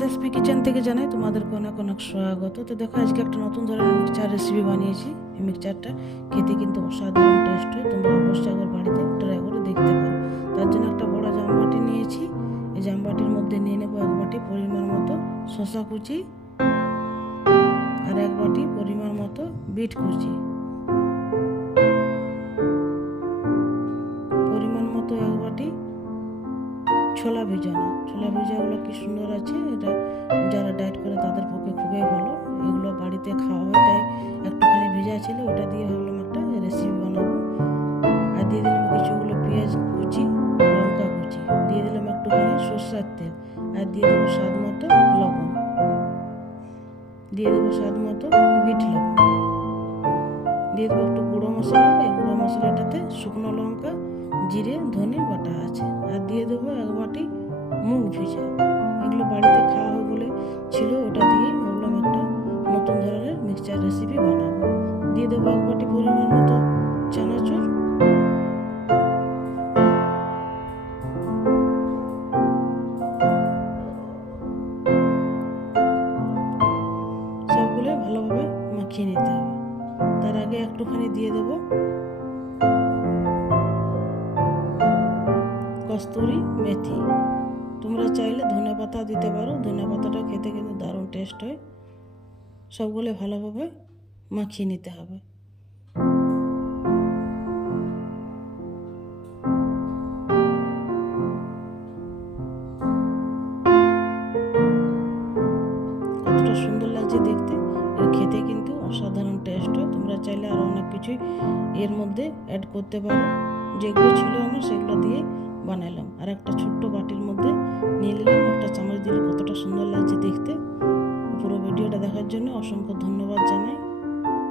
SSP kitchen থেকে জানাই তোমাদেরকে অনেক অনেক স্বাগত। তো দেখো আজকে একটা নতুন ধরনের মিক্সচার রেসিপি বানিয়েছি। এই মিক্সচারটা খেতে কিন্তু অসাধারণ টেস্ট হয়। তোমরা অবশ্যই একবার বাড়িতে ট্রাই করে দেখতে পারো। তার জন্য একটা বড় জামবাটি নিয়েছি। এই জামবাটির মধ্যে নিয়ে নেবো এক বাটি পরিমাণ মতো শসা কুচি আর এক বাটি পরিমাণ মতো বিট কুচি, পরিমাণ মতো এক বাটি ছোলা ভিজানো। ছোলা ভিজাগুলো কি সুন্দর আছে, এটা যারা ডায়েট করে তাদের পক্ষে খুবই ভালো। এগুলো বাড়িতে খাওয়া হয়, তাই একটুখানি ভিজা ছিল, ওটা দিয়ে ভাবলাম একটা রেসিপি বানাবো। আর দিয়ে দিলাম কিছুগুলো পেঁয়াজ কুচি, লঙ্কা কুচি, দিয়ে দিলাম একটুখানি সরষের তেল, আর দিয়ে দেবো স্বাদ মতো লবণ, দিয়ে দেবো স্বাদ মতো বিট লবণ, দিয়ে দেবো একটু গুঁড়ো মশলা। এই গুঁড়ো মশলাটাতে শুকনো লঙ্কা, জিরে, ধনে বাটা আছে, আর দিয়ে দেবো এক বাটি মুগ ভিজা। এগুলো বাড়িতে খাওয়া হবে বলে ছিল, ওটা দিয়েই ভাবলাম একটা নতুন ধরনের মিক্সচার রেসিপি বানাবো। দিয়ে দেবো এক বাটি পরিমাণ মতো চানাচুর, সবগুলো ভালোভাবে মাখিয়ে নিতে হবে। তার আগে একটুখানি দিয়ে দেবো কস্তুরি মেথি। তোমরা চাইলে ধনে পাতা দিতে পারো, ধনে পাতাটা খেতে কিন্তু দারুণ টেস্ট হয়। সবগুলো ভালোভাবে মাখিয়ে নিতে হবে। কতটা সুন্দর লাগছে দেখতে, আর খেতে কিন্তু অসাধারণ টেস্ট হয়। তোমরা চাইলে আরও অনেক কিছুই এর মধ্যে অ্যাড করতে পারো। যেগুলো ছিল আমার সেগুলো দিয়ে বানালাম। আর একটা ছোট্ট বাটির মধ্যে নিয়ে নিলাম, একটা চামচ দিলে কতটা সুন্দর লাগছে দেখতে। পুরো ভিডিওটা দেখার জন্য অসংখ্য ধন্যবাদ জানাই।